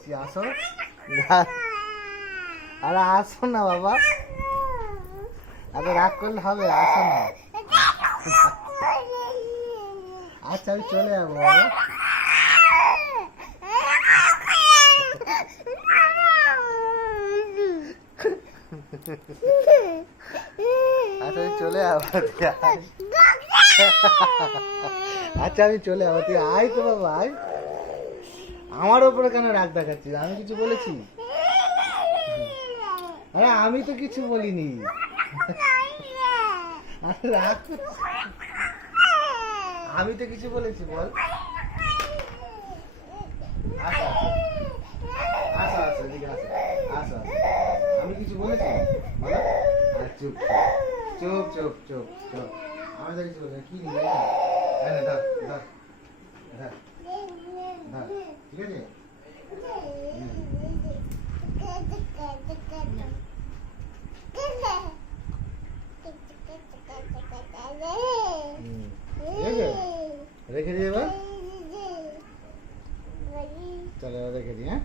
দিচ্ছি, আসো। আরে আসো না বাবা, এত রাগ করলে হবে, আসো না। আচ্ছা আমি চলে যাবো বাবা। আচ্ছা আমি চলে যাবো, আচ্ছা আমি চলে যাবো, তুই আয় তো বাবা, আয়। আমার ওপরে কেন রাগ দেখাচ্ছিস? আমি কিছু বলেছি? আরে আমি তো কিছু বলিনি। আরে রাগ করছিস? আমি তো কিছু বলেছি বল? আসো আসো আসো এদিকে আসো, আসো আসো। আমি কিছু বলেছি বলো? আর চুপ চুপ চুপ চুপ চুপ, আমি তো কিছু বলি কি নিয়ে ধর ধর ধর ধর, ঠিক আছে? রেখে দিয়ে এবার, চলো রেখে দিই, হ্যাঁ।